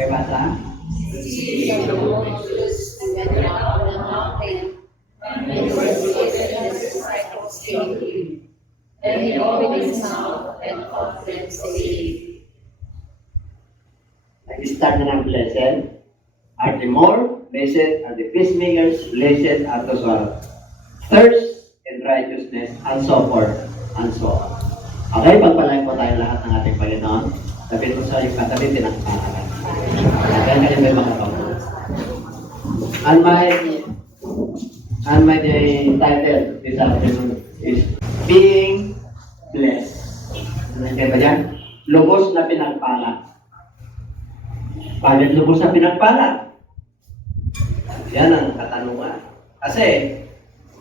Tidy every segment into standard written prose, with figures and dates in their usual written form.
May basa? See the Moses went up on the mountain, and he was given his disciples came to him. Then he opened his mouth and taught them, saying, Nag-start na ng blessed are the more, blessed are the peacemakers, blessed are those who are thirst and righteousness, and so forth, and so on. Okay, pagpalain po tayo lahat ng ating Panginoon. Sabihin mo sa iyong katabi, tinakpakan. Kaya kayo may mga panginoon. And my title this afternoon is Being Blessed. Nandiyan ba dyan? Lubos na pinagpala. Bakit lubos na pinagpala? Yan ang katanungan. Kasi,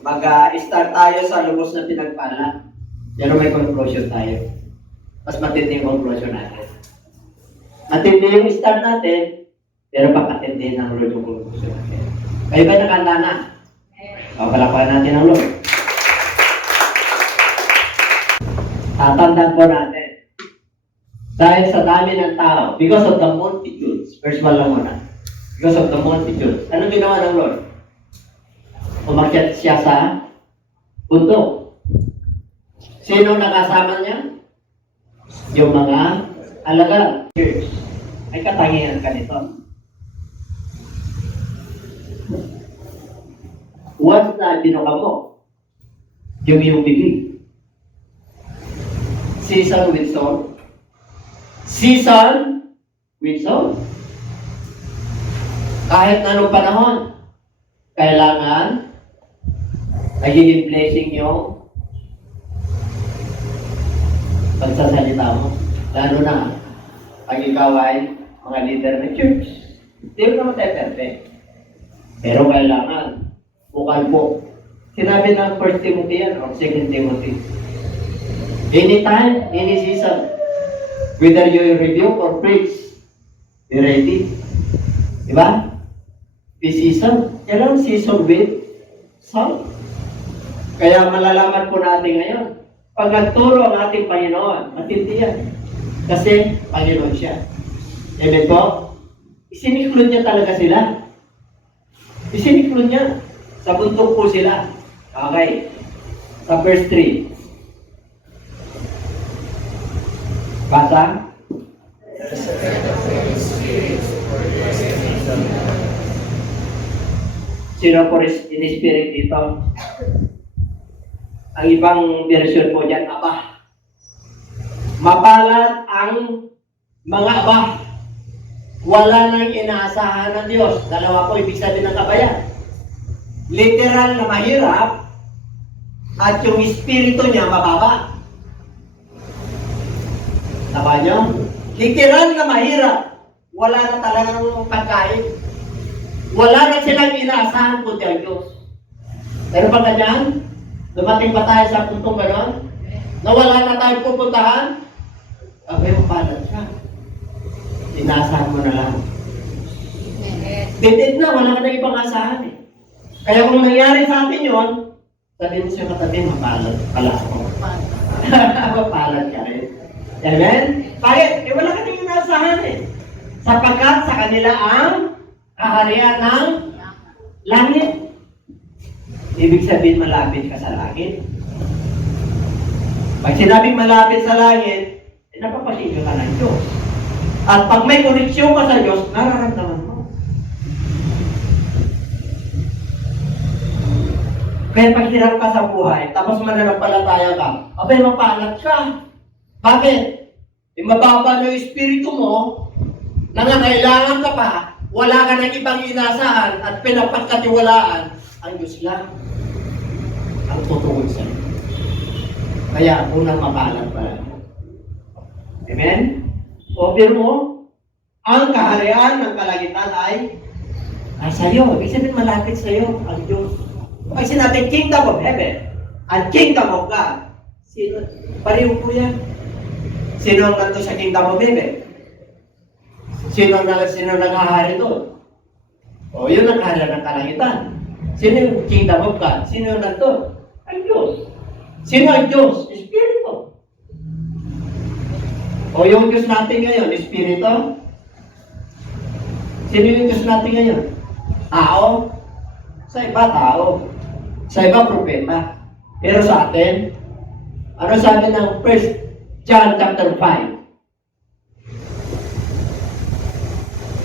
mag-start tayo sa lubos na pinagpala. Pero may conclusion tayo. Mas matindi yung conclusion natin. Matindi yung start natin, pero papatindi ng Lord yung conclusion natin. Kayo ba nakanda na? O, palakpakan natin ang Lord. Tatandaan po natin. Dahil sa dami ng tao, because of the multitudes, verse 1 lang muna. Because of the multitudes, ano ginawa ng Lord? Umakyat siya sa bundok. Sino nakasama niya? Yung mga alagad. Church. Ay katangian ka nito. Once na binuka mo, yung iyong bibig. Season with salt. Season with salt. Kahit anong panahon, kailangan nagiging blessing yung pagsasalita mo. Lalo na, pag ikaw ay mga leader ng church. Hindi mo naman tayo perfect. Pero kailangan, bukal po. Sinabi ng 1 Timothy yan, o 2 Timothy. Anytime, any season, whether you rebuke or preach, be ready. Diba? Be season. Kailangan season with salt. Kaya malalaman po natin ngayon, pag nagturo ang ating Panginoon, matindi yan. Kasi Panginoon siya. Amen po? Isiniklod niya talaga sila. Isiniklod niya. Sa bundok po sila. Okay. Sa verse 3. Basa? Sino po in-spirit dito? Ang ibang version po dyan, Aba. Mapalad ang mga aba. Wala nang inaasahan ng Diyos. Dalawa po, ibig sabihin ng kabayan. Literal na mahirap at yung espiritu niya mababa. Tama nyo? Literal na mahirap. Wala na talagang pagkain. Wala na silang inaasahan kundi ang Diyos. Pero pag ganyan, dumating pa tayo sa puntong gano'n, na wala na tayong pupuntahan, abay mo pala siya. Inaasahan mo na lang. Didid na, wala ka na ibang asahan eh. Kaya kung nangyari sa atin yun, sabi mo siya katabi, mapalad pala ako. Mapalad ka rin. Amen? Bakit? Eh wala ka na inaasahan eh. Sapagkat sa kanila ang kaharian ng langit. Ibig sabihin malapit ka sa langit. Pag sinabing malapit sa langit, napapasigil ka ng Diyos. At pag may koneksyon ka sa Diyos, nararamdaman mo. Kaya pag hirap ka sa buhay, tapos mananampalataya ka, abay mapalad ka. Bakit? E mababa na yung espiritu mo, nangangailangan ka pa, wala ka ng ibang inasahan at pinapagkatiwalaan, ang Diyos lang ang tutugon sa'yo. Kaya unang mapalad pala. Amen? O mo, ang kaharian ng kalangitan ay sa'yo. Ibig sabihin malapit sa'yo ang Diyos. Pag sinabi Kingdom of Heaven at Kingdom of God, sino? Pareho po yan. Sino ang nandun sa Kingdom of Heaven? Sino nangahari doon? O yun ang kaharian ng kalangitan. Sino yung Kingdom of God? Sino yung nandun? Ang Diyos. Sino ang Diyos? Espiritu. O yung Diyos natin ngayon, Espiritu. Sino yung Diyos natin ngayon? Tao? Sa iba, tao. Sa iba, propeta. Pero sa atin, ano sabi ng 1 John chapter 5?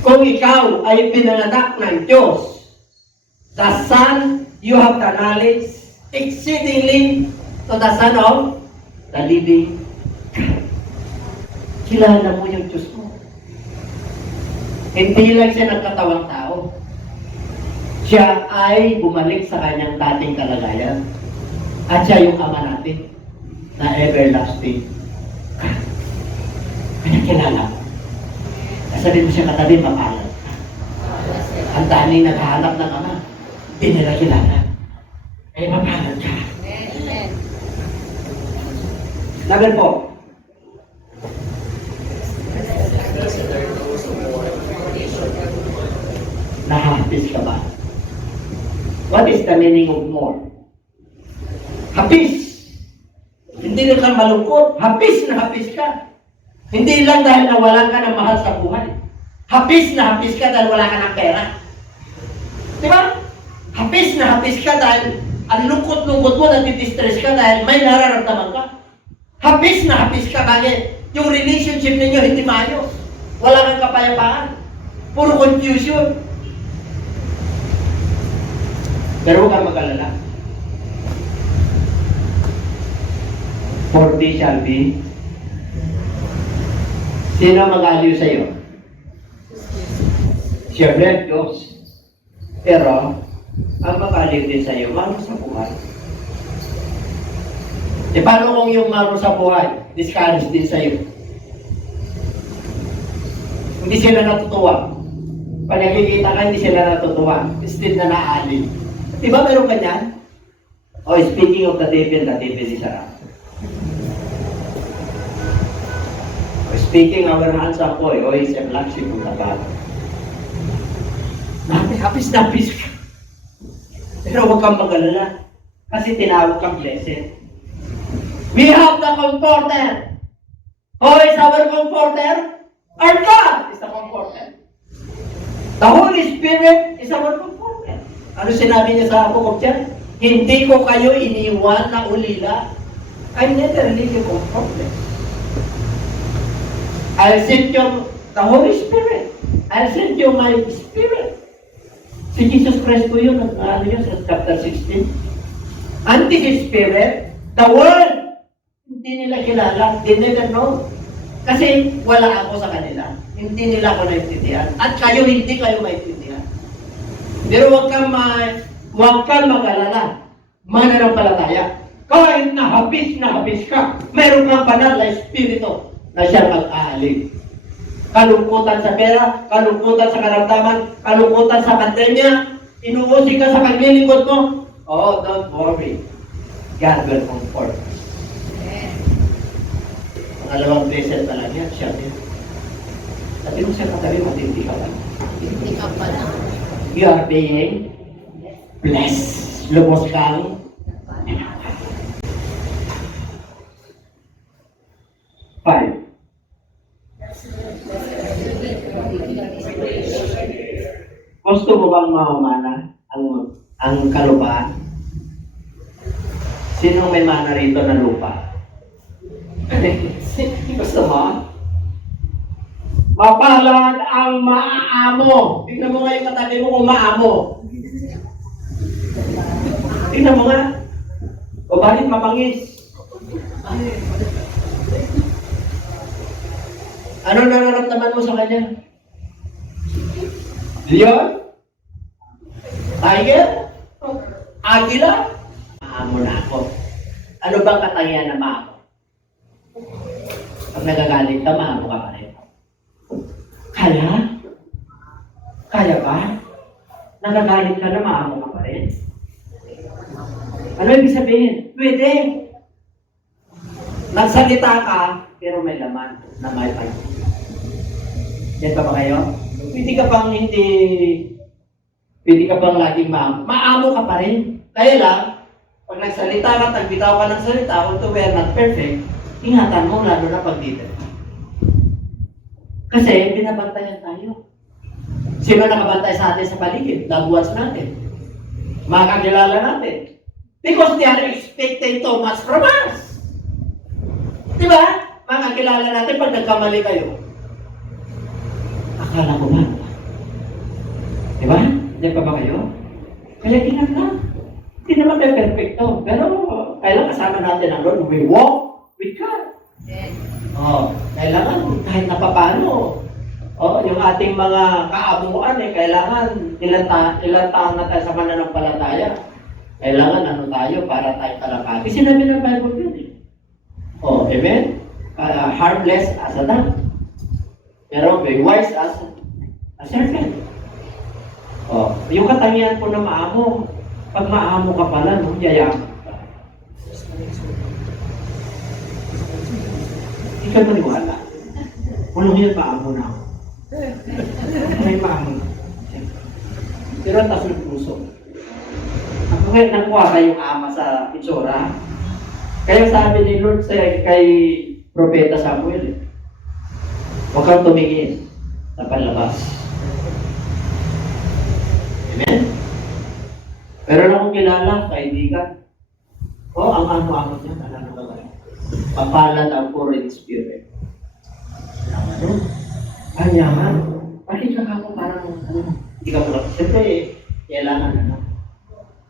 Kung ikaw ay pinanganak ng Diyos, the Son, you have the knowledge exceedingly to the Son of the living God. Kilala mo yung Diyos mo. Hindi lang siya nagkatawang tao. Siya ay bumalik sa kanyang dating kalagayan. At siya yung Ama natin na everlasting God. Kaya kilala mo. Sabi mo siya katabi, mapalad. Ang daming naghahanap ng Ama, hindi nila kilala. Ay, mapalad ka. Amen. Number 4. Nahapis ka ba? What is the meaning of more? Hapis. Hindi na lang malungkot. Hapis na hapis ka. Hindi lang dahil nawalan ka ng mahal sa buhay. Hapis na hapis ka dahil wala ka ng pera. Di ba? Hapis na hapis ka dahil ang lungkot-lungkot mo, nati-distress ka dahil may nararamdaman ka. Hapis na hapis ka bakit? Yung relationship ninyo hindi maayos. Wala kang kapayapaan. Puro confusion. Pero huwag kang mag-alala. For this shall be. Sino mag-aliw sa'yo? Siyempre, Diyos. Pero, ang mag-aliw din sa'yo, maro sa buhay. E paano kung yung maro sa buhay, discourage din sa'yo? Hindi sila natutuwa. Pag nakikita ka, hindi sila natutuwa. Instead na naaliw. Di ba meron ka niyan? Oh, speaking of the devil is around. Speaking our hands up boy, o is a black sheep of the God. Napis ka. Pero huwag kang mag-alala. Kasi tinawag kang blessed. We have the Comforter. Who is our Comforter? Our God is the Comforter. The Holy Spirit is our Comforter. Ano sinabi niya sa Habakkuk dyan? Hindi ko kayo iniwan na ulila. I never leave you comfortless. I'll send you the Holy Spirit. I'll send you my Spirit. Si Jesus Christ po yun, ano yun, sa chapter 16. Until His Spirit, the world, hindi nila kilala, they never know. Kasi wala ako sa kanila. Hindi nila ako naintindihan. At kayo, hindi kayo maintindihan. Pero huwag kang mag-alala. Mananampalataya. Kahit na habis ka, meron kang banal na espiritu na siya mag-aalig. Kalungkutan sa pera, kalungkutan sa karamdaman, kalungkutan sa pandemya, inuusig ka sa paglilingkod mo. Oh, don't worry. God will comfort. Pangalawang blessed pa lang yan, siya din. Sabi mo siya katabi, matindi ka ba? Hindi ka pala. You are being blessed. Lubos kang five. Gusto mo bang mamana ang kalupaan? Sinong may mana rito na lupa? Gusto mo? Mapalad ang maaamo. Tingnan mo nga yung katabi mo kung maamo. Tingnan mo nga. O bakit mapangis? Ano nararamdaman mo sa kanya? Leon? Tiger? Agila? Maamo na ako. Ano bang katangian na maamo? Pag nagagalit ka, maamo ka pa rin. Kaya? Kaya ba? Nagagalit ka na, maamo ka pa rin. Ano ibig sabihin? Pwede. Nagsalita ka, pero may laman na may pag. Yan pa ba kayo? Pwede ka pang laging maamo ka pa rin. Kaya lang, pag nagsalita ka, nagbitaw ka ng salita, although we are not perfect, ingatan mo lalo na pag dito. Kasi binabantayan tayo. Sino nakabantay sa atin sa paligid? Loved ones natin. Mga kakilala natin. Because they are expecting too much from us. Di ba? Mga kakilala natin pag nagkamali kayo. Akala ko ba? Di ba? Hindi pa ba kayo? Kaya ingat na. Hindi naman kayo perfecto. Pero kailangan kasama natin ang Lord. We walk with God. Kailangan kahit na paano. Yung ating mga kaabuan kailangan ilang taon na tayo sa mananampalataya. Kailangan tayo para tayo kalapati. Sinabi ng Bible yun amen? Harmless as a dove. Pero be wise as a serpent. Yung katangian po na maamo, pag maamo ka pala, yayaman ka. Hindi ka maniwala. Walang yan maamo na ako. May maamo. Pero ang taas ng puso. Ako ngayon nakuha kayong ama sa itsura. Kaya sabi ni Lord kay Propeta Samuel, huwag kang tumingin sa panlabas. Amen? Pero na akong kilala, kaibigan. Ang ano-ano niya, alam mo ba? Papalad ang foreign spirit. Kanyahan. Bakit ka ako parang, hindi ka pula. Siyempre, kailangan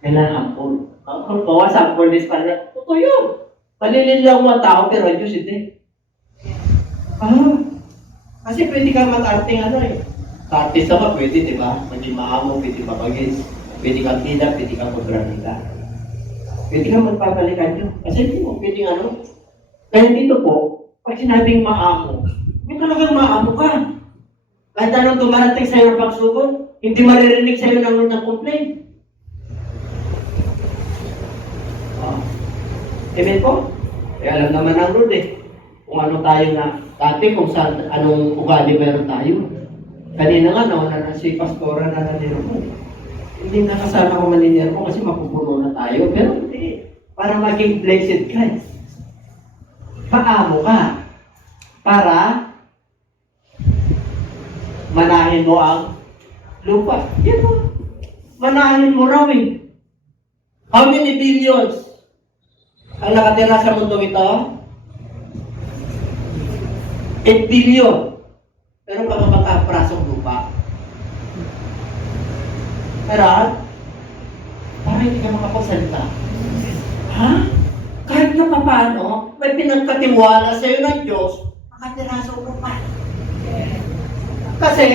Kailangan ampun. Kung bawa sa ampun list pa na, totoo yun. Palilin lang mga tao, pero Diyos hindi. Kasi pwede ka mag-arting Sa artist naman, pwede, di ba? Pwede maamo, pwede mapagis. Pwede kang tida, pwede kang kontrabida. Pwede kang magpapalikan nyo. Kasi hindi mo pwedeng Kaya dito po, pag sinabing maamo, may talagang maamo ka. Kahit anong dumarating sa'yo ng pagsubok, hindi maririnig sa'yo ng complaint. Amen po? Kaya alam naman ang Lord kung ano tayo na dati, kung saan, anong ugali meron tayo. Kanina nga, nauna na si Pastora na nanino ko. Hindi nakasama ko maninero ko kasi mapupuno na tayo. Pero hindi. Para maging blessed ka. Paamo ka. Para manahin mo ang lupa. Yan mo. Manahin mo raw How many billions ang nakatira sa mundo ito? 8 billion. Pero pagkakaprakprasong lupa. Pero, parang hindi ka makapagsalita. Kahit na paano, may pinagkatiwala sa iyo ng Diyos, nakatira sa lupa. Kasi,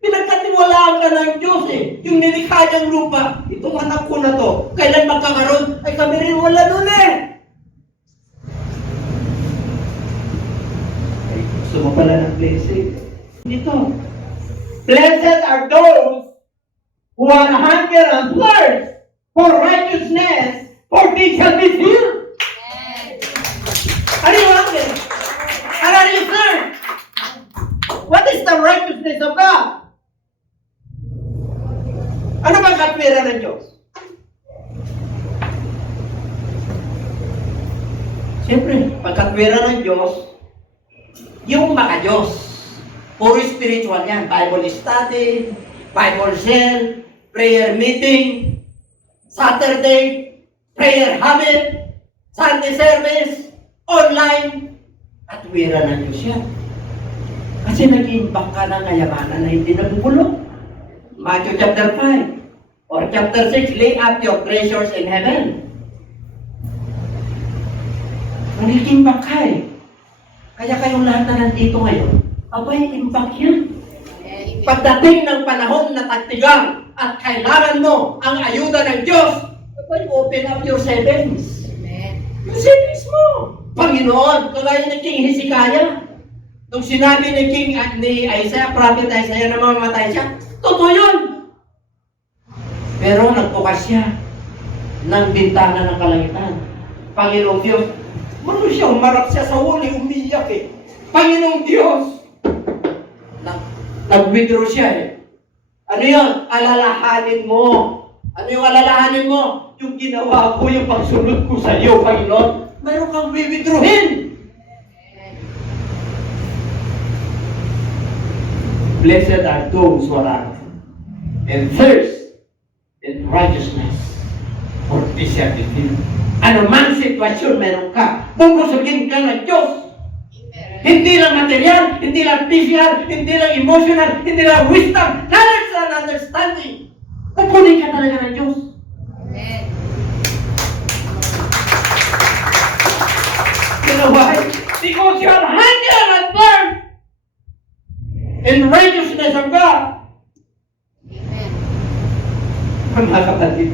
pinagkatiwalaan ka ng Diyos Yung nilikha niyang lupa, itong anak ko na to, kailan magkakaroon? Ay kami rin wala nun Gusto mo pala ng blessing? Dito. Blessed are those who are hunger and thirst for righteousness, for they shall be filled. Are you hungry? Are you thirst? What is the righteousness of God? Ano bang katwiran ng Diyos? Siyempre, pagkatwiran ng Diyos, yung maka-Diyos. Puro spiritual yan. Bible study, Bible cell, prayer meeting, Saturday, prayer habit, Sunday service, online. Katwiran ng Diyos yan. Kasi nag-iimbak ka ng kayamanan na hindi nabubulok. Matthew chapter 5 or chapter 6, lay up your treasures in heaven. Nag-iimbak ka Kaya kayong lahat na nandito ngayon, abay, imbak yan. Pagdating ng panahon na tagtigang at kailangan mo ang ayuda ng Diyos, abay, open up your sevens. Yung sevens mo. Panginoon, kagaya ni King Hezekiah, nung sinabi ni Isaiah, prophet Isaiah na mamamatay siya, totoo yun. Pero nagbukas siya ng bintana ng kalangitan. Panginoong Diyos, ano siya, umarap siya sa huli, umiyak Panginoong Diyos, nag-withdraw siya Ano yun? Alalahanin mo. Ano yung alalahanin mo? Yung ginawa ko, yung pagsunod ko sa iyo, Panginoon, mayroon kang withdrawin. Blessed are those who are and thirst in righteousness, for they shall be filled. Ano man sitwasyon meron ka, bubusugin ka ng Diyos. Hindi lang material, hindi lang physical, hindi lang emotional, hindi lang wisdom, knowledge and understanding. Pupunin ka talaga ng Diyos. Amen. You know why? Because you are hunger and thirst in righteousness of God. Amen. Mga kapatid,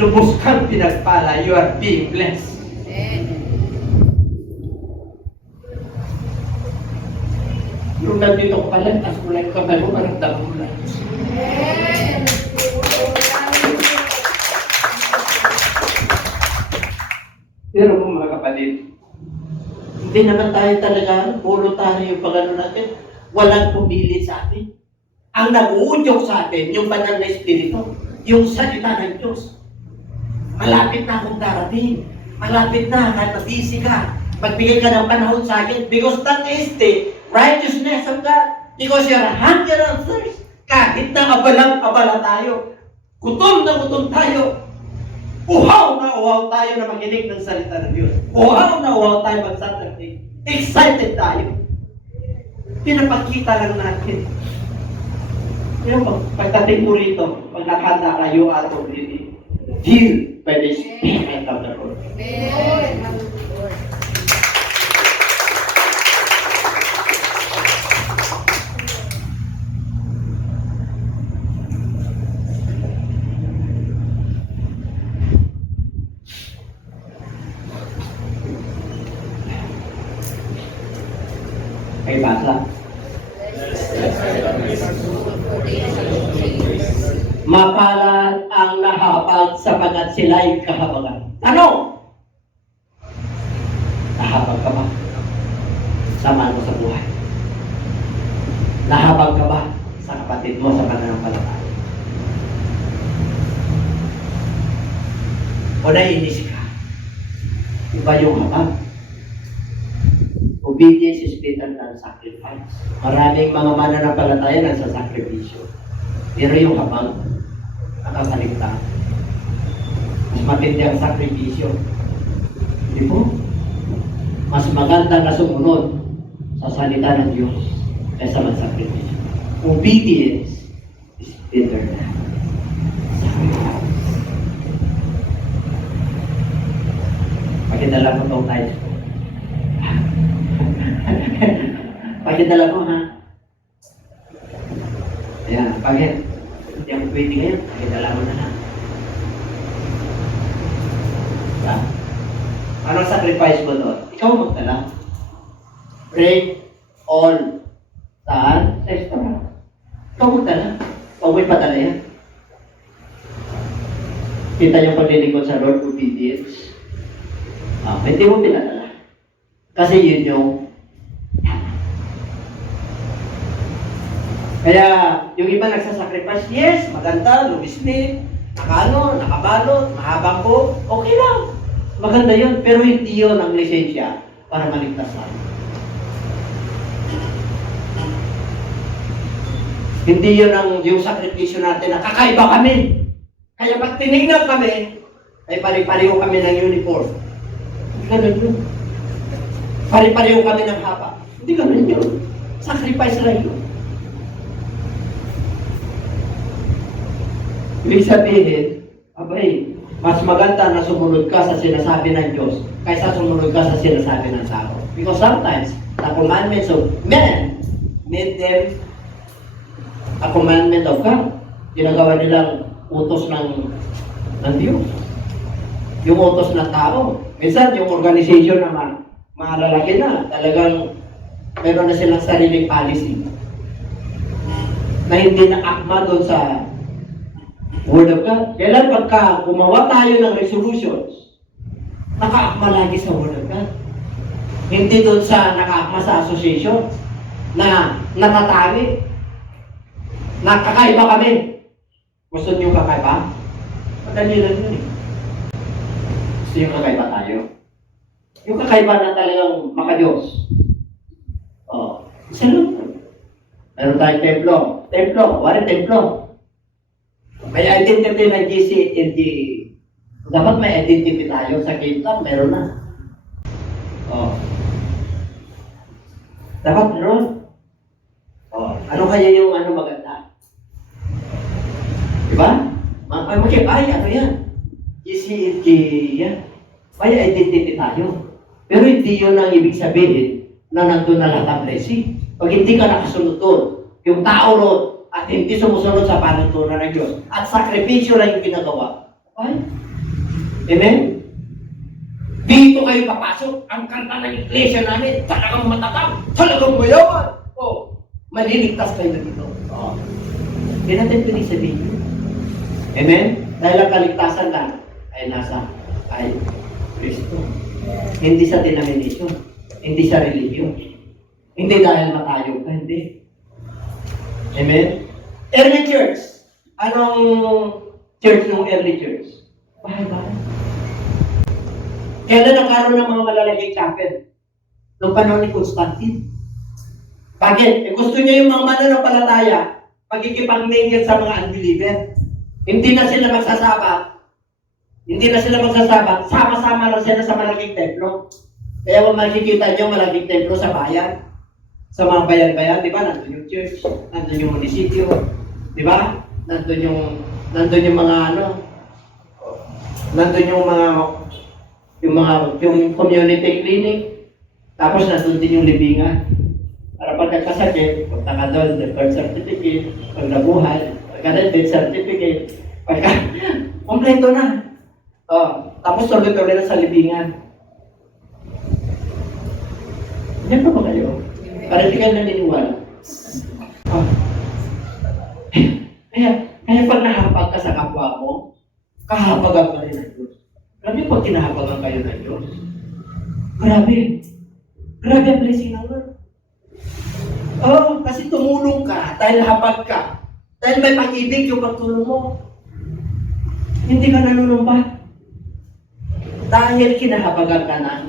lubos kang pinagpala, you are being blessed. Amen. Yung nandito ko pala, tas mo lang kamay mo, maramdaman mo lang. Amen. Pero mga kapatid, hindi naman tayo talaga voluntary yung pag-ano natin. Walang pumili sa atin. Ang nag-uudyok sa atin, yung banal na espiritu, yung salita ng Diyos. Malapit na akong darating. Malapit na, kahit mabisi ka. Magbigay ka ng panahon sa akin. Because that is the righteousness of God. Because you're hunger and thirst. Kahit na abalang-abala tayo. Gutom na gutom tayo. Uhaw na uhaw tayo na makinig ng salita ng Diyos. Uhaw na uhaw tayo magsasabi. Excited tayo. Pinapakita lang natin. Yung pagdating mo rito, pag nakanda kayo atong dito, deal by the Spirit of the Lord. Amen. May basa. Mapalad ang nahabag sapagat sila'y kahabagan. Ano? Nahabag ka ba? Sama mo sa buhay. Nahabag ka ba sa kapatid mo sa pananampalataya? O nainis ka? Iba yung habag. Obedience is better than sacrifice. Maraming mga mananampalataya nagsasakripisyo. Pero yung habang nakasaligtaan, mas matindi ang sakripisyo. Hindi po? Mas maganda na sumunod sa salita ng Diyos kaysa magsakripisyo. Obedience is better than sacrifice. Pakidala ko itong tayo. Pakidala mo, ha? Ayan, bakit? Hindi ako pwede ngayon. Pakidala mo na, ha? Diba? Anong sacrifice mo doon? Ikaw magdala. Break all. Saan? Sa restaurant. Ikaw magdala. Ikaw may padala yan. Kita yung paglilingkod sa Lord, obedience. Hindi mo pinadala. Kasi yun yung kaya yung iba nagsasacrifice, yes, maganda, lumislit, nakabalot, mahabang ko, okay lang. Maganda yun, pero hindi yun ang lisensya para maligtas tayo. Hindi yun yung sakripisyo natin na kakaiba kami. Kaya pag tinignan kami, ay pari-pareho kami ng uniform. Hindi ganun yun. Pari-pareho kami ng haba. Hindi ganun yun. Sacrifice lang yun. Ibig sabihin, abay, mas maganda na sumunod ka sa sinasabi ng Diyos kaysa sumunod ka sa sinasabi ng tao. Because sometimes, the commandments of men made them a commandment of God. Ginagawa nilang utos ng Diyos. Yung utos ng tao. Minsan, yung organization naman, mga lalaki na, talagang meron na silang sariling policy na hindi na akma doon sa Word of God. Kailan pagka gumawa tayo ng resolutions, nakaakma lagi sa Word of God. Hindi doon sa nakaakma sa association na natatangi. Nakakaiba kami. Gusto niyo kakaiba? Madali lang yun eh. Gusto niyo kakaiba tayo? Yung kakaiba na talagang makadiyos. Isa lang. Meron tayong templo. Templo, wala templo. May identity ng GCLG. Dapat may identity tayo. Sa kita, meron na. Oh. Dapat meron. Oh. Ano kaya yung maganda? Diba? Ay, ano yan? GCLG yan. May identity tayo. Pero hindi yun ang ibig sabihin na nandun na lahat ang blessing. Pag hindi ka nakasunod doon, yung tao ron, at hindi sumusunod sa panuntunan ng Diyos, at sakripisyo lang yung ginagawa. Okay? Amen? Dito kayo papasok, ang kanta ng iglesia namin, talagang matatag, talagang mayaman. Oh, maliligtas kayo na dito. Oh. Hindi natin pinig sabihin. Amen? Dahil ang kaligtasan lang ay nasa kay Kristo. Hindi sa denomination, hindi sa religion. Hindi dahil matayog ka, hindi. Amen? Early church. Anong church ng early church? Bahay-bahay. Kailan nagkaroon ng mga malalagay chapel? Noong panahon ni Constantine. Bakit? Gusto niya yung mga mananampalataya pagkikipag-mingle sa mga unbeliever. Hindi na sila magsasama. Sama-sama lang sila sa malaking templo. Kaya kung makikita niyo malaking templo sa bayan, sa mga bayan-bayan, di ba? Nandun yung church, nandun yung munisipyo, di ba? Nandun yung mga nandun yung community clinic, tapos nandun din yung libingan. Para pagkakasakit, punta ka doon, the birth certificate, pag nabuhay, pagka death certificate, kompleto na. Tapos tuloy-tuloy na sa libingan. Yan pa ba kayo? Para di kayo naniniwala. Kaya pag nahapag ka sa kapwa mo, kahapagan ka rin ng Diyos. Grabe pag kinahapagan kayo ng Diyos. Grabe. Grabe ang blessing ng Lord. Kasi tumulong ka dahil hapag ka. Dahil may pag-ibig yung pagtulong mo. Hindi ka nanunumpa. Dahil kinahabagan ka na.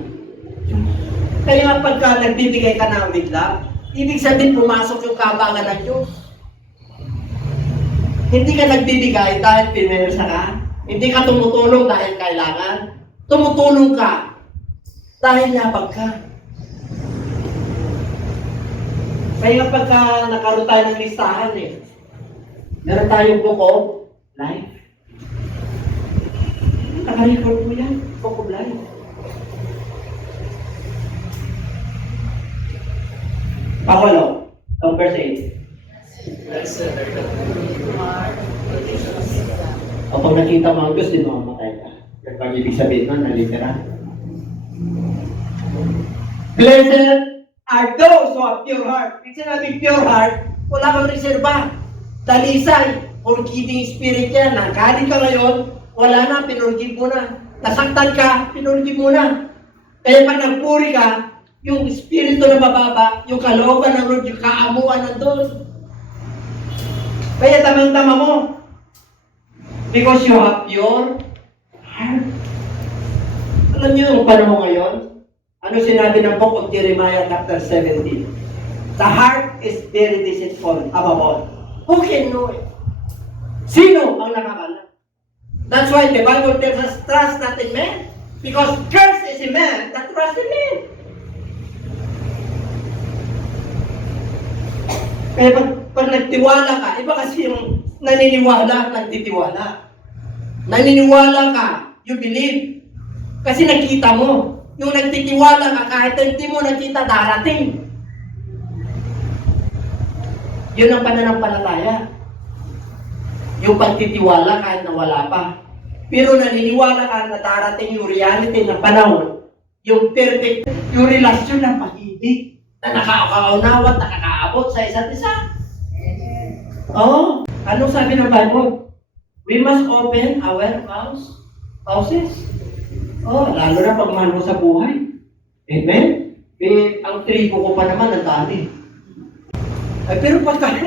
Kaya pagka nagbibigay ka ng bigla, ibig sabihin pumasok yung kabangan ng Diyos. Hindi ka nagbibigay dahil pinersa ka. Hindi ka tumutulong dahil kailangan. Tumutulong ka dahil napag ka. Kaya pagka nakaroon tayo ng listahan meron tayong book of life. Naka-record mo yan, book of life. Pakolo, ang verse 8. O pag nakita mo ang Diyos, di mamamatay ka. Yung pag-ibig sabihin mo, nalitira. Blessed are those who have pure heart. Kasi namin pure heart, wala kang reserba. Dalisay, forgiving spirit yan. Nagaling ka ngayon, wala na, pinurgive mo na. Nasaktan ka, pinurgive mo na. Kaya pag nagpuri ka, yung espiritu na mababa, yung kalooban ng Lord, yung kaamuan ng Diyos. Kaya tamang-tama mo. Because you have pure heart. Alam niyo yung panahon ngayon? Ano sinabi ng book of Jeremiah chapter 17? The heart is very deceitful above all. Who can know it? Sino ang nakakala? That's why the Bible tells us, trust not in man. Because cursed is a man that trusts in man. Kaya pag nagtiwala ka, iba kasi yung naniniwala at nagtitiwala. Naniniwala ka, you believe. Kasi nakita mo. Yung nagtitiwala ka, kahit hindi mo nakita, darating. Yun ang pananampalataya. Yung pagtitiwala kahit nawala pa. Pero naniniwala ka na darating yung reality ng panahon, yung perfect, yung relasyon ng pag-ibig na nakakaunawa at nakakaabot sa isa't isa. Anong sabi ng Bible? We must open our houses. Lalo na pag mahal mo sa buhay. Amen? Ang tribo ko pa naman, ang dami. Pero pagka hindi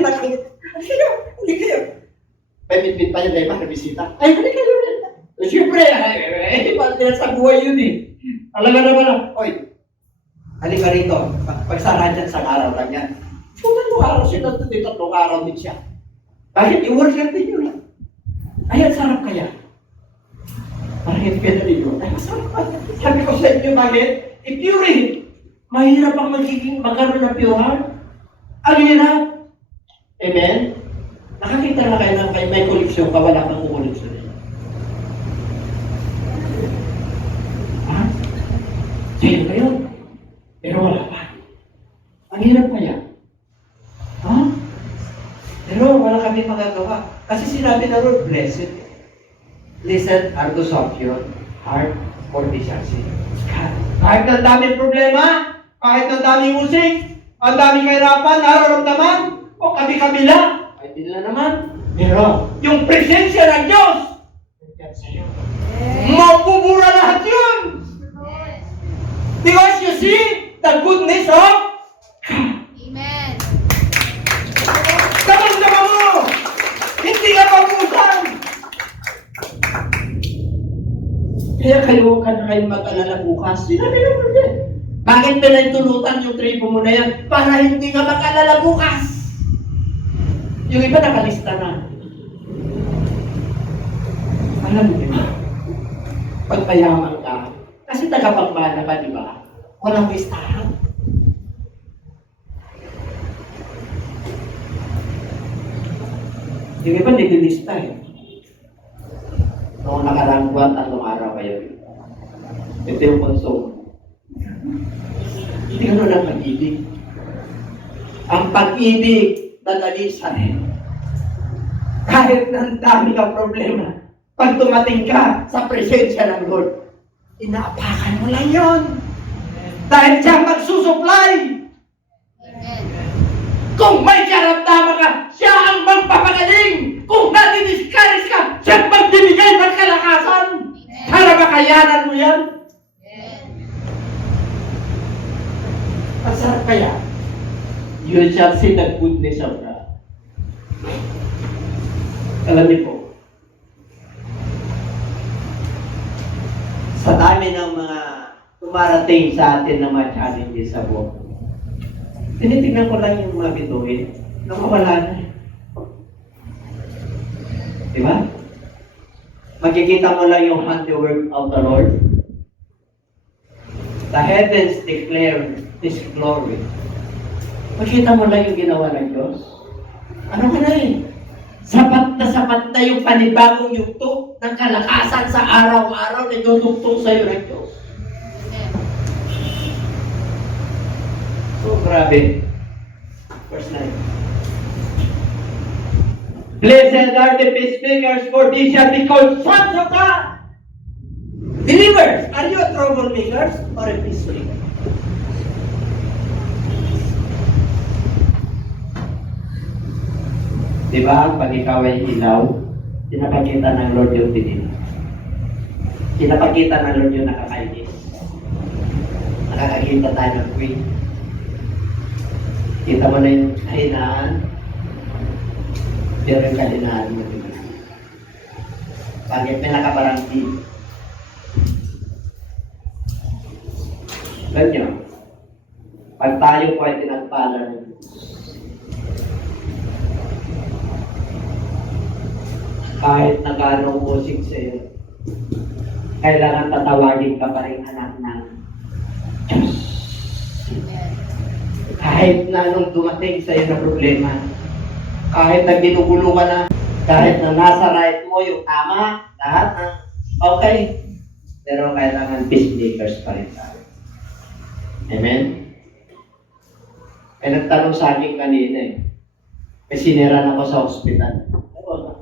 kayo. Pabit-bit pa yun dahil makabisita. Hindi kayo rin. Siyempre, sa buhay yun Talaga naman Oy, halika rito. Pagsara dyan, sa araw lang yan. Kung tatlong araw siya, tatlong araw din siya. Kahit i-worship din yun lang. Ay, ang sarap kaya. Bakit kaya ninyo? Ay, masarap pa. Sabi ko sa inyo, bakit? I-pure. Mahirap ang magkaroon ng pure heart. Ang hirap. Amen? Nakakita na kayo ng may koleksyon ka, wala kang kukoleksyon. Ha? Sino kayo? Pero wala pa. Ang hirap kaya. Ha? Pero wala kami magagawa. Kasi sinabi na Lord, blessed. Blessed are those of your heart for this shall see. Kahit ang daming problema, kahit ang daming musik, ang daming kahirapan, nararamdaman, o kami-kabila, ay hindi na naman. Pero, yung presensya ng Diyos, nandiyan sa'yo. Mapubura lahat yun! Because you see the goodness of Amen. Damang-dama mo! Hindi ka mabusan! Kaya kayo, ka na kayo mag-alala bukas. Sinabi naman yan. Bakit pinagtulutan yung tribo mo na yan? Para hindi ka mag-alala bukas. Yung iba nakalista na. Alam niyo, pagpayaman ka, kasi tagapagmana ka, di ba? Walang listahan. Yung iba nililista eh. Noong nakarang buwan, 3 araw kayo. Ito yung konsumo. Hindi ka nun ang pag-ibig. Ang pag-ibig, dadalisan. Kahit ng dami kang problema, pag tumating ka sa presensya ng Lord, inaapakan mo lang yun. Dahil siya magsusupply. Amen. Kung may karamdaman ka, siya ang magpapagaling. Kung nadi-discourage ka, siya ang magbibigay ng kalakasan. Para makayanan mo yan. Amen. Ang sarap kaya, you shall see the goodness of God. Alam niyo po, sa dami ng mga tumarating sa atin ng mga challenges sa buhay, tinitignan ko lang yung mga bituin, nakawala na. Diba? Makikita mo lang yung handiwork of the Lord. The heavens declare His glory. Makita mo lang yung ginawa ng Diyos. Ano ka na eh? Sapat na yung panibagong yugto ng kalakasan sa araw-araw na dudugtong sa'yo ng Diyos. So, grabe. Verse 9. Blessed are the peacemakers, for they shall be called sons of God. Believers, are you a troublemaker or a peacemaker? Diba, pag ikaw ay ilaw, pinapakita ng Lord yung dilim. Pinapakita ng Lord yung nakakainis. Nakakakita tayo ng queen. Kita mo na yung kahinaan, pero yung kahinaan mo diba? Bakit may nakabarangki? Ganyan. Pag tayo po ay tinagpala ng Diyos, kahit na gano'ng musik sa'yo, kailangan tatawagin ka pa rin anak ng Diyos. Amen. Kahit na nung dumating sa'yo na problema, kahit na ginugulo ka na, kahit na nasa right mo yung tama, lahat na okay, pero kailangan peacemakers pa rin tayo. Amen? May nagtanong sa akin kanina eh. May siniran ako sa ospital.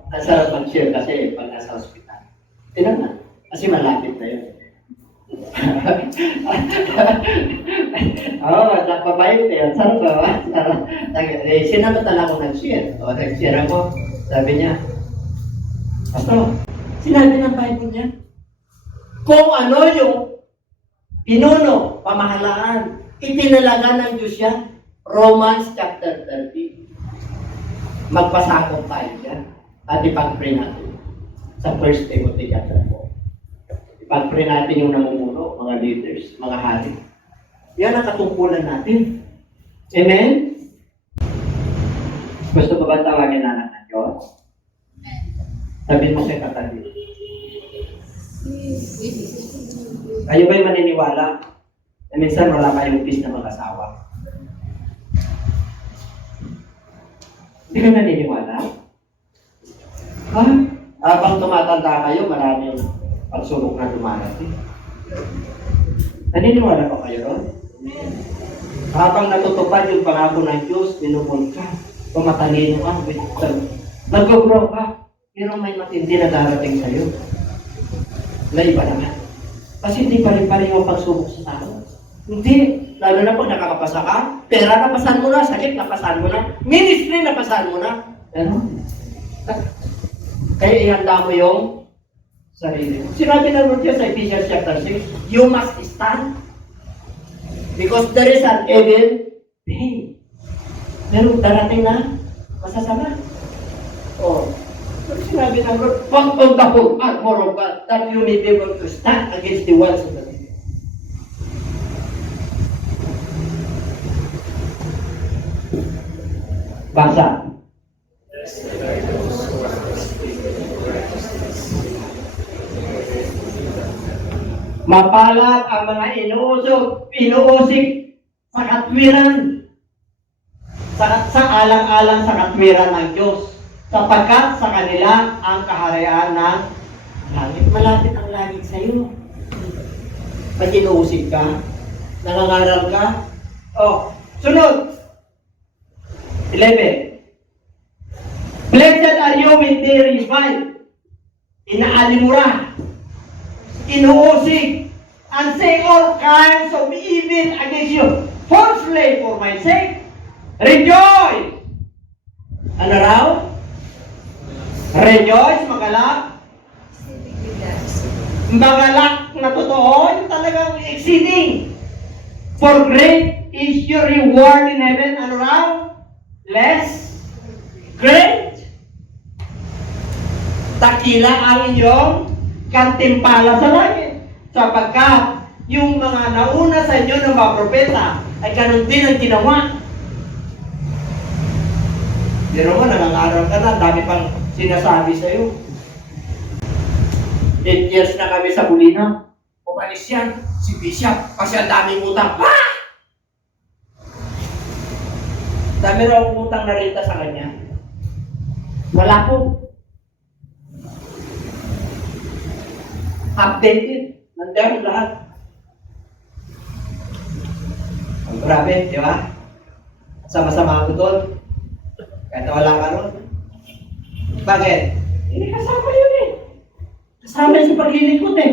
Ang sarap mag-share kasi pag nasa ospital. Tignan na. Kasi malapit na yun. Oo, napabayot eh. Ang sarap ba? Sinamatan ako nag-share. O, nag-share ako. Sabi niya, Pastor, sinabi ng Bible niya, kung ano yung pinuno, pamahalaan, itinalaga ng Diyos yan. Romans chapter 30. Magpasakop tayo dyan. At ipag-pray natin sa 1 Timothy chapter 4. Ipag-pray natin yung namumuno, mga leaders, mga hari. Yan ang katungkulan natin. Amen? Gusto mo ba tawagin na anak ng Diyos? Sabihin mo sa katabi. Kayo ba'y maniniwala na minsan wala kayong peace na mag-asawa? Hindi ka naniniwala? Ha? Habang tumatanda kayo, maraming pagsubok na dumarating. Naniniwala pa kayo ron? Habang natutupad yung pangako ng Diyos, minumul ka, pumatalino ka, nag-grow ka, pero may matindi na darating sa'yo. Na iba naman. Kasi hindi pa rin yung pagsubok sa tao. Hindi. Lalo na pag nakakapasa ka, pera napasan mo na, sakit napasan mo na, ministry napasan mo na. Ano? Kaya ihanda mo yung sarili mo. Sinabi na Lord sa Ephesians chapter 6, you must stand. Because there is an evil day. Meron darating na masasama. Oh. Sinabi ng Lord, put on the whole armor of God that you may be able to stand against the wiles of the devil. Bangsa. Mapalad ang mga inuusig sa katwiran, sa alang-alang sa katwiran ng Diyos, sapagkat sa kanila ang kaharian ng langit. Malapit ang langit sa iyo. Pag inuusig ka, nangangaral ka, sunod. 11. Blessed are you when they revile, inaalimura, inuusig, and say all kinds of evil against you, falsely for my sake. Rejoice! Ano raw? Rejoice, magalak. Magalak na totoo, yung talagang exceeding. For great is your reward in heaven. Ano raw? Less great. Takila ang inyong kantimpala sa langit. Sapagkat yung mga nauna sa inyo ng mga propeta ay ganun din ang ginawa. Pero mo, nangangaral ka na, dami pang sinasabi sa iyo. 8 years na kami sa Bulina. Umalis yan, si Bishop, kasi ang daming utang. Dami raw utang na renta sa kanya. Wala po. Updated. Nandiyan lahat. Ang grabe, di ba? Sama-sama ako doon. Kahit wala ka ron. Bakit? Hindi kasama yun eh. Kasama yun sa paglilingkod eh.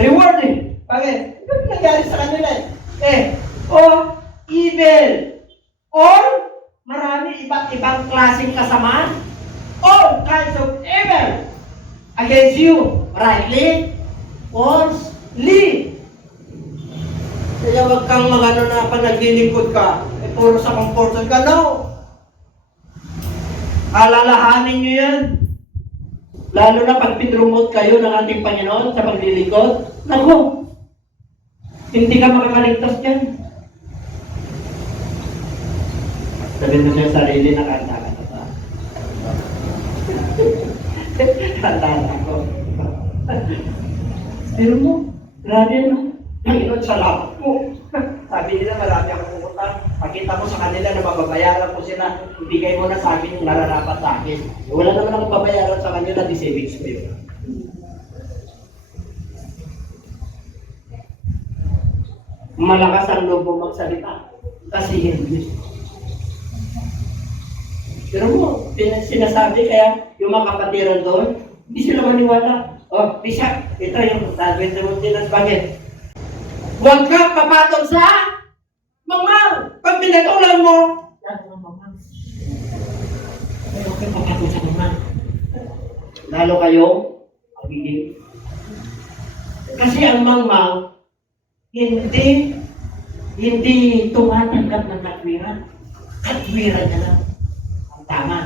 Reward eh. Bakit? Ito nangyari sa kanila eh. Evil. Or, marami iba't ibang klaseng kasamaan. All kinds of evil against you. Rightly, falsely. Kaya wag kang magano na pa naglilingkod ka. Puro sa comfort zone ka. No. Alalahanin nyo yan. Lalo na pag pinrumot kayo ng ating Panginoon sa paglilingkod. Naku, hindi ka makakaligtas dyan. Sabihin mo sa sarili na kanta ka na ba? Kanta ako. Pero mo, grabe no? Panginoon, salamat po. Sabi nila, marami akong utang. Pakita mo sa kanila na mababayaran ko sila. Ibigay mo na sa akin yung nararapat sa akin. Wala naman akong babayaran sa kanila, di savings ko yun. Malakas ang loob mo magsalita. Kasi hindi. Pero mo, sinasabi kaya yung mga kapatiran doon, hindi sila maniwala. Bishop, ito yung Dalvin de Montinas. Bakit? Huwag ka papatol sa mangmang. Pag pinatulan mo, huwag ka papatol sa mangmang. Lalo kayo, magiging. Kasi ang mangmang, hindi tumatanggap ng katwiran. Katwiran na lang. Ang tama.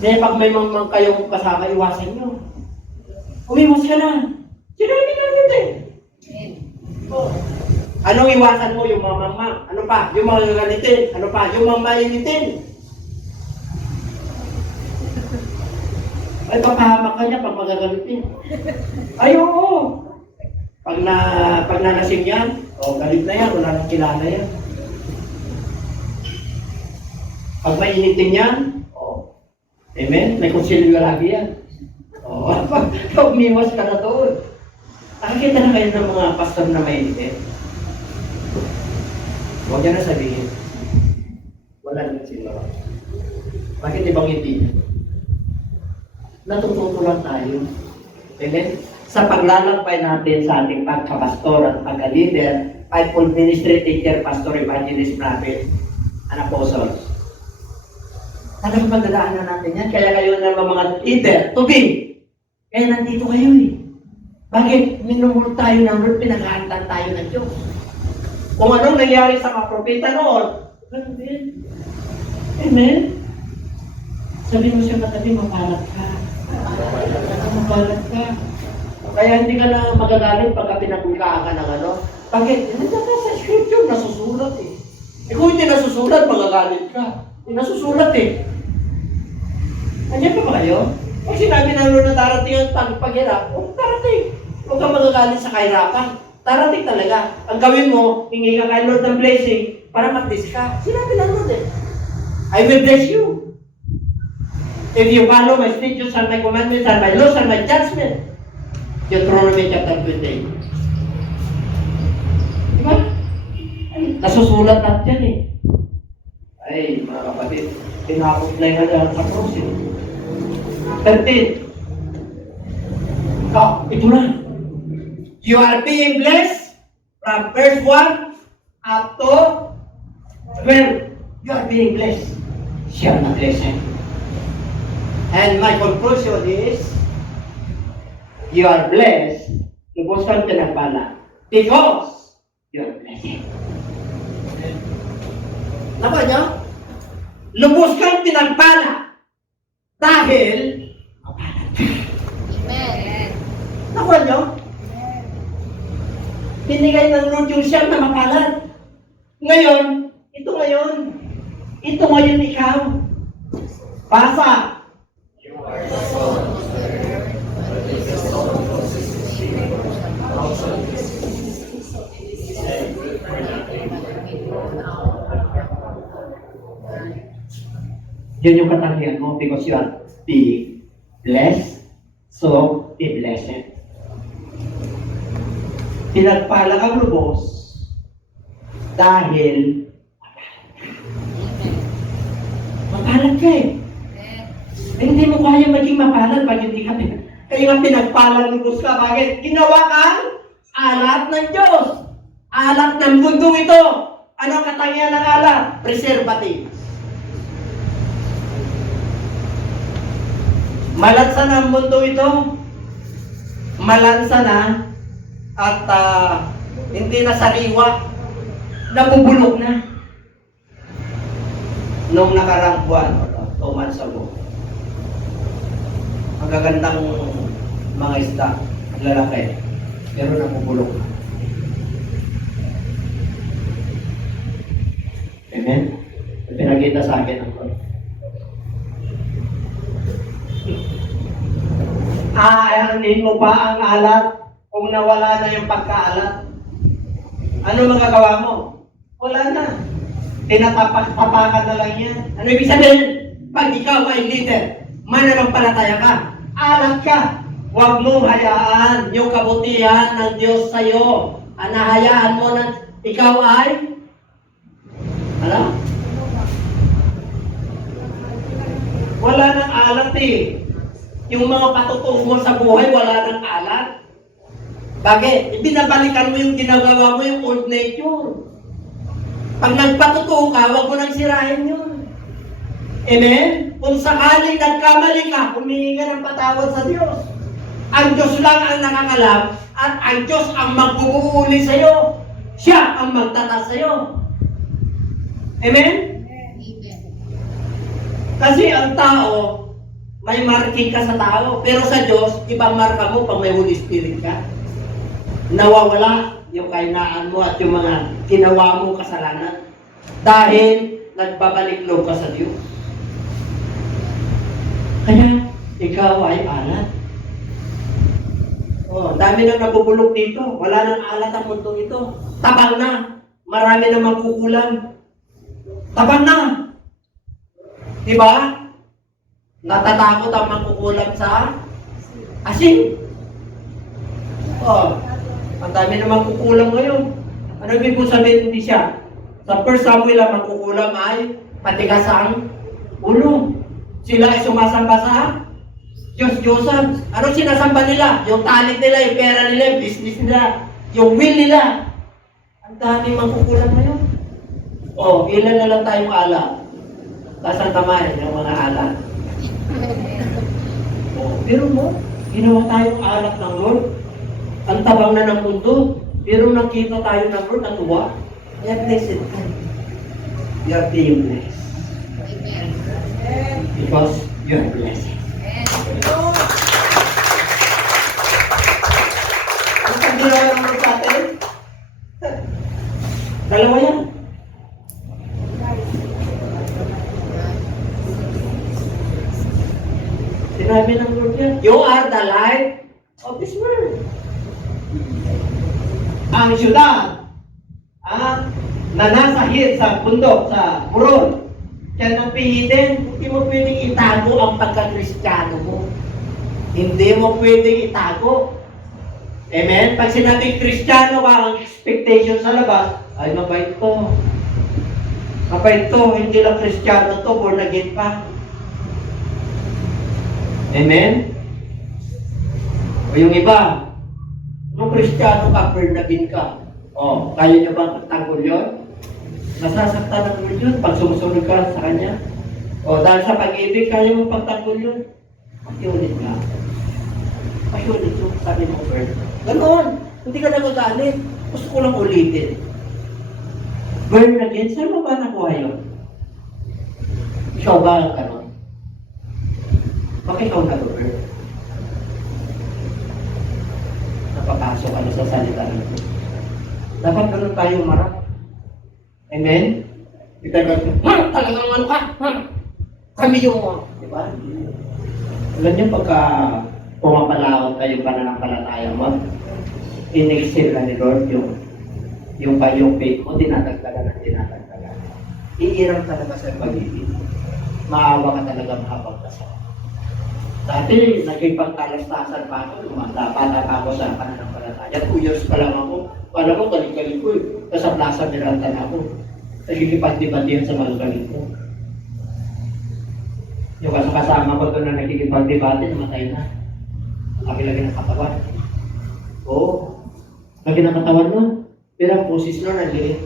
Dahil pag may mangmang kayong kasama, iwasan nyo. Umiwas ka na. Sinabi natin eh. Anong iwasan mo? Yung mamama. Ano pa? Yung mga gagalitin. Ano pa? Yung mga mainitin. Ay, papahamak ka niya pag magagalitin. Ay, oo. Pag nalasing yan, galit na yan, wala nang kilala yan. Pag mainitin yan, amen, may konsilyo lagi yan. Pag umiwas ka na doon. Nakikita na kayo ng mga pastor na mainitin. Huwag niya na sabihin. Wala naman sila. Bakit ibang hindi? Natututo lang tayo. Amen? Sa paglalakbay natin sa ating pagkapastor at pagka-leader, fivefold ministry, teacher, pastor, evangelist, prophet, and apostles. Talagang pagdadaanan natin yan. Kaya kayo naman mga leader, to be. Kaya nandito kayo eh. Bakit? Minumul tayo ng Lord, pinaghahantan tayo ng Diyos. Kung anong nangyari sa mga propeta noon, ganun din. Amen? Sabi mo siya katabi, mapalat ka. Mapalat ka. Kaya hindi ka na magagalit pagka pinagulkaan ka ng ano. Bakit? Nandiyan ka sa scripture, nasusulat eh. Kung hindi nasusulat, magagalit ka. Hindi nasusulat eh. Nandiyan pa ba kayo? Pag sinabi ng Lord na darating ang paghirap, darating. Huwag kang magagalit sa kahirapan. Darating talaga. Ang gawin mo, hingi ka kay Lord ng blessing para mag-bless ka. Sinabi ng Lord eh. I will bless you. If you follow my statutes and my commandments and my laws and my judgment. Deuteronomy chapter 28. Diba? Nasusulat lahat yan eh. Ay, mga kapatid, tinapos na yung ano sa cross eh. 13. Ito na. You are being blessed from verse 1 up to 12. You are being blessed. Siya na blessed. And my conclusion is, you are blessed, lubos kang pinagpala, because you are blessed. Nakuha niyo? Lubos kang pinagpala, dahil mapalat ka. Amen. Nakuha niyo? Binigay ng Lord yung siyang na mapalat. Ngayon, ito ngayon ikaw. Basa. Yun yung katangian mo because you are being blessed, so be blessed. Pinagpala kang lubos dahil mapalat ka eh. Hindi mo kaya maging mapalat pag hindi ka kaya nga pinagpalang lubos ka. Bakit? Ginawa kang alat ng Diyos. Alat ng mundong ito. Ano ang katangian ng alat? Preservative. Malansa na ang mundo ito. Malansa na at hindi na sariwa. Nabubulok na. Noong nakarang buwan, 2 months ago, ang gagandang mga isda, lalaki, pero nabubulok na. Amen? Pinakita sa akin ang Lord. Aanin mo pa ang alat kung nawala na yung pagkaalat. Ano magagawa mo? Wala na. Tinatapak-tapakan na lang yan. Ano ibig sabihin? Pag ikaw ay leader, mananampalataya ka, alat ka, huwag mo hayaan yung kabutihan ng Diyos sa'yo. Anahayaan mo na ikaw ay ano? Wala nang alat eh. Yung mga patutuo mo sa buhay, wala nang alat. Bakit? Binabalikan mo yung ginagawa mo, yung old nature. Pag nagpatutuo ka, huwag mo nang sirahin yun. Amen? Kung sakaling nagkamali ka, humingi ka ng patawad sa Diyos. Ang Diyos lang ang nakakalam at ang Diyos ang magbubuuli sa'yo. Siya ang magtatas sa'yo. Amen? Kasi ang tao, may marking ka sa tao. Pero sa Diyos, ibang marka mo pag may Holy Spirit ka. Nawawala. yung kahinaan mo at yung mga ginawa mo kasalanan. Dahil nagbabalik loob ka sa Diyos. Kaya, ikaw ay alat. Oh, dami na nabubulok dito. Wala nang alat ang mundong ito. Tabang na. Marami na magkukulang. Tabang na. Diba? Natatakot ang magkukulang sa asin. Oh, ang dami na magkukulang ngayon. Ano ibig ko sabihin hindi siya? Sa 1 Samuel ang magkukulang ay patigas ang ulo. Sila ay sumasamba sa Diyos-Diyosan. Ano sinasamba nila? Yung talent nila, yung pera nila, yung business nila, yung will nila. Ang daming magkukulang ngayon. O, ilan na lang tayong ala. Kasang kamay ng mga ala. O, pero mo, ginawa tayong alak ng Lord. Ang tabang na ng mundo. Pero nakita tayo ng Lord, natuwa. We are blessed. We are being blessed. Because you are blessed. Ang ginawa ng Lord sa atin? Dalawa yan. Sinabi ng Lord yan, you are the light of this world. Ang syudad, na nasa hit sa bundok, sa buron, yan ang pihitin, hindi mo pwedeng itago ang pagka-Kristiyano mo. Hindi mo pwedeng itago. Amen? Pag sinabing Kristiyano ka, ang expectation sa labas, ay mabait to. Mabait to, hindi lang Kristiyano to, born again pa. Amen? O yung iba, nung Kristiyano ka, born again ka. O, kaya nyo bang tanggol yun? Nasasaktan ng Lord yun pag sumusunod ka sa Kanya. O, dahil sa pag-ibig, kaya mo pagtanggol yun. Pakiulit nga. Pakiulit yung sabi mo, Lord. Ganon. Hindi ka nagagalit. Gusto ko lang ulitin. Born again, saan mo ba nakuha yun? Ikaw ba ang ganon? Bakit ikaw nag-burn? Napapasok ano sa salita nito. Dapat ganun tayo umarap. Amen? Kita ganun, talagang ano ka? Kami yung, di ba? Alam niyo pagka pumapalawat tayo pananampalataya mo, in-exhale na ni Lord yung faith mo, dinadagdagan. Iirang talaga sa pag-ibig. Maawa ka talaga mahabang kasal. Dati, naging pagkalastasan pa ako, bata pa ako sa pananampalataya. 2 years pa lang ako. Pala ko, galing-galing ko eh. Sa Plaza Miranda na ako. Nagkikipag-debate sa mga galing ko. Yung kasama ko doon na nagkikipag-debate, namatay na. Lagi-lagi ng katawan. Oo. Lagi ng katawan nun. Pero ang pusis nun, nandiyan.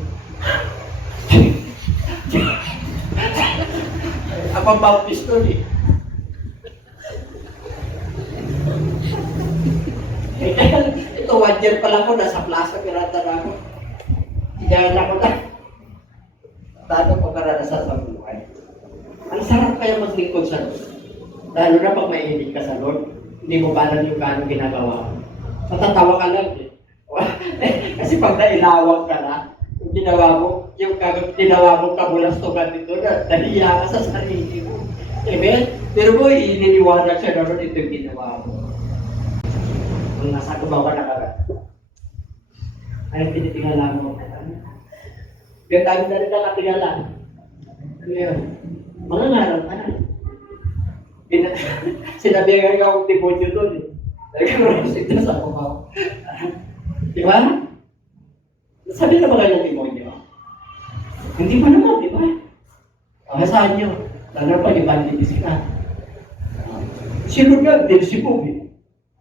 Ako ang baptist nun eh. Ito, 1 year pa lang ko, nasa Plaza Miranda na ako. Tigayan ako na. Tato ko karanasan sa buhay. Ang sarap kaya maglingkod sa Lord. Lalo na pag mainit ka sa Lord, hindi mo ba alam yung gano'ng ginagawa. Matatawa ka lang eh. Kasi pag nailawag ka na, yung ginawa mo, yung ginawa mo kabulastukan dito na, nahiya ka sa sarili mo. Amen? Pero mo, iniliwanag siya na ito yung ginawa mo. Kung nasa kubawa na ka, ay pinitingala mo. Yung dami na rin nakatingala. Ano yun? Mga ngarap ka na. Sinabi nga ikaw ang demonyo doon eh. Nagkaroon ito sa kubawa. Di ba? Sabi na ba kayo ng demonyo? Hindi pa naman, di ba? Saan nyo? Lalo pag evangelist ka. Sino nga? Beelzebub eh.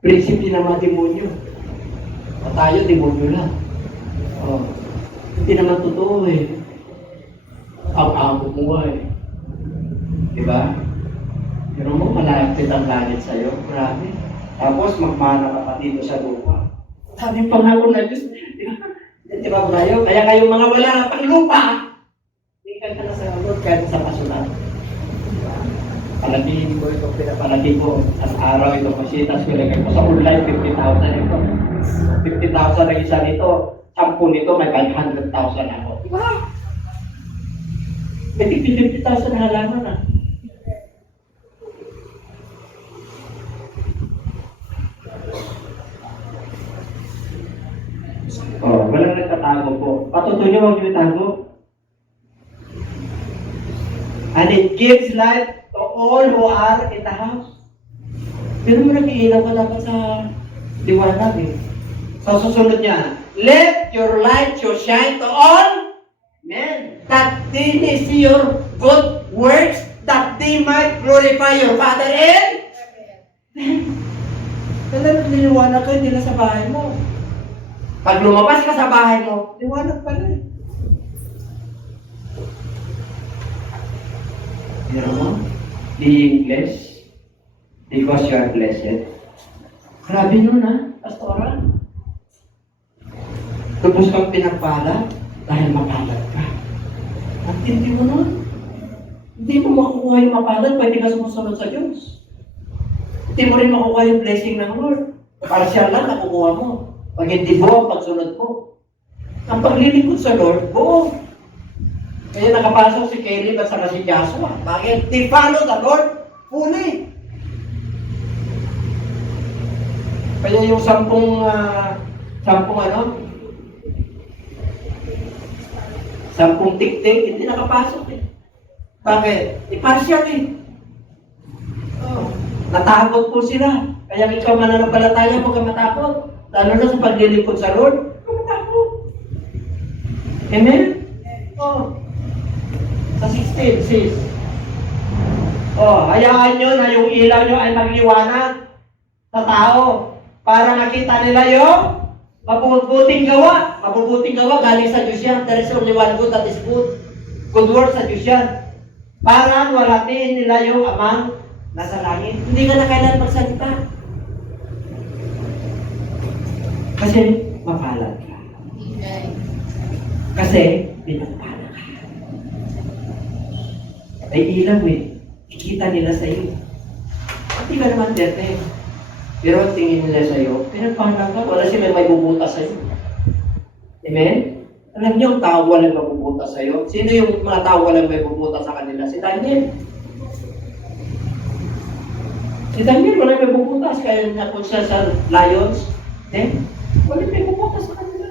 Prinsipi ng mga demonyo. O tayo, demonyo lang. Hindi naman totoo eh. Ang amo mo eh. Diba? Pero mo, malapit ang galit sa'yo. Grabe. Tapos, magmana ka pa dito sa lupa. Sabi pa nga ko na Diyos. Diba tayo? Kaya kayong mga wala pang lupa. Hindi ka na sa Lord kahit sa pasulat. Palagihin ko ito, pinapalagi ko. Ang araw ito, masitas ko lagay ko sa online, 50,000 ito. 50,000 ang isa nito. 10 nito, may 500,000 ako. Diba? May 50,000 halaman ah. Oh, walang nagtatago po. Patutuyo niyo, huwag niyo itago. And it gives light to all who are in the house. Pero mo nag-iilaw ka dapat sa liwanag eh. So, susunod niya, let your light so shine to all men, that they may see your good works, that they might glorify your Father in heaven. Kaya nagliliwanag kayo nila sa bahay mo. Pag lumabas ka sa bahay mo, liwanag pa rin. You know, being blessed because you are blessed. Grabe nun ha, pastora. Tapos kang pinagpala dahil mapalad ka. At hindi mo nun. Hindi mo makukuha yung mapalad, pwede ka sumusunod sa Diyos. Hindi mo rin makukuha yung blessing ng Lord. Partial lang nakukuha mo. Pag hindi buo ang pagsunod mo. Ang paglilingkod sa Lord, buo. Kaya nakapasok si Caleb at saka si Joshua. Bakit? They follow the Lord fully. Kaya yung sampung tik-tik, hindi nakapasok eh. Bakit? Partial eh. Oh, natakot po sila. Kaya ikaw mananampalataya, huwag ka matakot. Lalo na sa paglilingkod sa Lord, huwag ka matakot. Amen? Oh. Sa 16, sis. Oh, hayaan nyo na yung ilaw nyo ay magliwanag sa tao para makita nila yung mabubuting gawa. Mabubuting gawa galing sa Diyos yan. There is only one good, that is good. Good work sa Diyos yan. Para walatin nila yung amang nasa langit. Hindi ka na kailan magsalita. Kasi mapalad ka. Kasi pinagpala ka. Ay ilaw eh. Ikita nila sa iyo. Hindi ka naman dete. Pero ang tingin nila sa iyo, pinagpala ka. Wala sila may bubutas sa iyo. Amen? Alam niyo, ang tao walang mabubutas sa iyo. Sino yung mga tao walang may bubutas sa kanila? Si Daniel. Si Daniel walang may bubutas. Kaya nakon siya sa lions. Walang may bubutas sa kanila.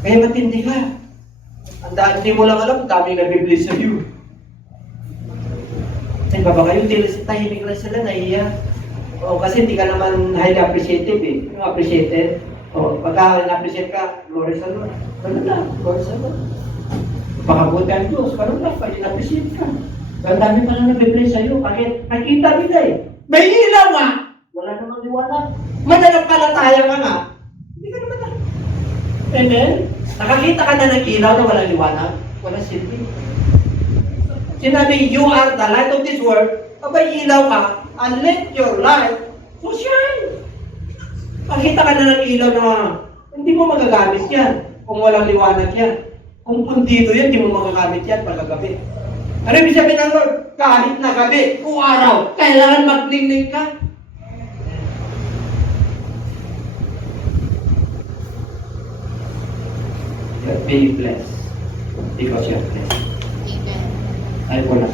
Kaya matindi ka. Hindi mo lang alam, daming nag-bless sa iyo. Ay, baba kayo, tahimik lang sila, nahiya. Kasi hindi ka naman highly appreciative eh. Yung appreciated. Pagka na-appreciate ka, glory sa Lord. Ganun lang, glory sa Lord. Makabuti ang Diyos, ganun lang, pag na-appreciate ka. Ang dami pa lang nag-bless sa iyo. Bakit? Nakita nila eh. May ilaw nga! Wala namang liwanag. Mananampalataya ka nga. Hindi ka naman na. Amen? Nakakita ka na ng ilaw na walang liwanag. Walang silbi. Sinabi, you are the light of this world. Abay, ilaw ka, and let your light to shine. Makita ka na ng ilaw na hindi mo magagamit yan kung walang liwanag yan. Kung pundido yan, hindi mo magagamit yan pagkagabi. Ano ibig sabihin ng Lord? Kahit na gabi o araw, kailangan maglingling ka. You're being blessed because you're blessed. Amen. Ay po na.